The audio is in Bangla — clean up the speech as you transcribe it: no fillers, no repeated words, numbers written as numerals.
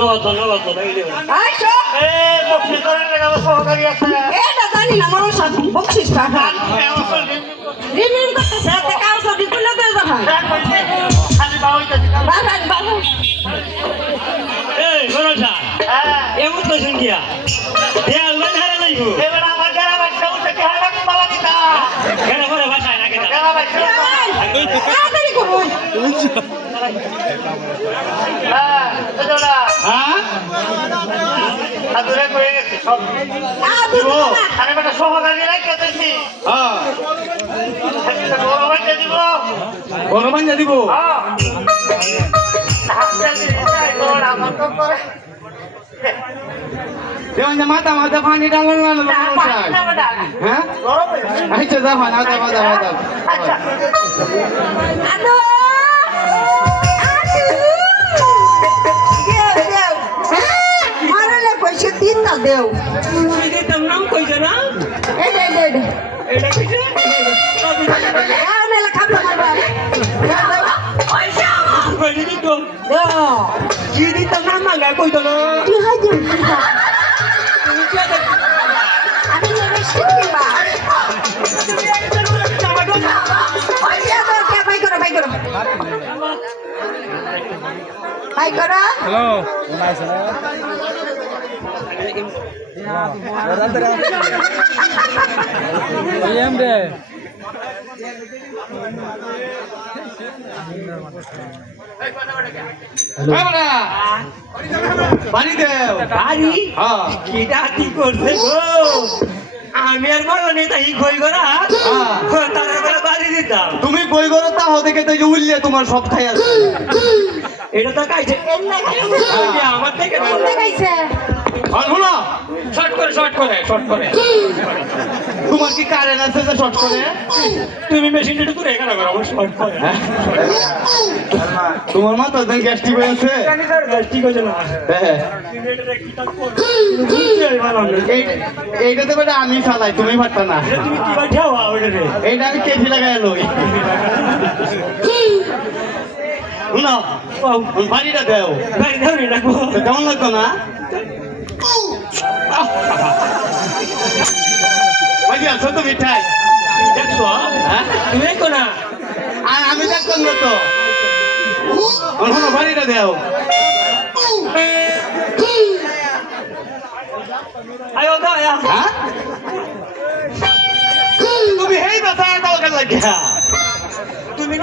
নগদ বাইলে আইসো এ বকশিস করে লাগা সহকারী আছে এটা জানি না আমার সব বকশিস টাকা রিমিম করতেছে এত কাজ যদি তুলে দে ভাই খালি বাউইতে বাবা এই ভরসা হ্যাঁ এমন তো শুনিয়া দেয়াল মানে হারা যাইবো এবার আমার যারা বাচ্চা উঠে কি হারা কি মালা দিতা কেন করে ভাষায় না কেন যারা বাচ্চা তাড়াতাড়ি করো হ্যাঁ তোরা হ্যাঁ আদুরে কই গেছে সব দিব আরে বেটা সহকারী রাখতে দিছি হ্যাঁ একটা বড় বাচ্চা দিব বড় বাচ্চা দিব হ্যাঁ হাসতে দিছাই বড় আমার তো করে দেওয়ান মাথা মাথা পানি ডালন না হ্যাঁ আচ্ছা যা পানি দাও আচ্ছা আদো মারলে পয়সা দিন না দেও তোর নাম কইছ না এটা এটা কইছ মেলা খাবো মারবা কই দিদি তো কি দিত না মাঙ্গা কইতো না কি হয় যে তুমি কি আছে আমি নেবে শিখিবা বাই করো হ্যালো নাইস এম রে পানি দেও বাড়ি হ্যাঁ কিটা কি করছে গো আমি আর বলো নি তাই কই করা তার বলে বাড়ি দিতাম তুমি কই করো তাও দেখে তো উল্লে তোমার সব খাই আছে এটা তো কাইছে আমার থেকে দেখাইছে শোনো শর্ট করে তোমার কি কারেন্ট আছে যে শর্ট করে তুমি মেশিনটা একটু দূরে এখানে করো শর্ট করে তোমার মাথা দেন গ্যাস্ট্রিক হয়েছে ঠিক আছে না হ্যাঁ এইটাতে বেটা আমি চালাই তুমি পারতা না তুমি কি বাঠাও ওটা রে এইটা আমি কেজি লাগাই লই শুনো বাড়িটা দেও গাড়ি ধরে রাখবো তো কেমন লাগতো না বাকি আছো তো মিঠাই দেখছো হ্যাঁ তুমি দেখো না আর আমি দেখতাম না তো শোনো বাড়িটা দেও আয়ো দাও হ্যাঁ তুমি হেই বাসায় দাও কেন লাগিয়া তুমি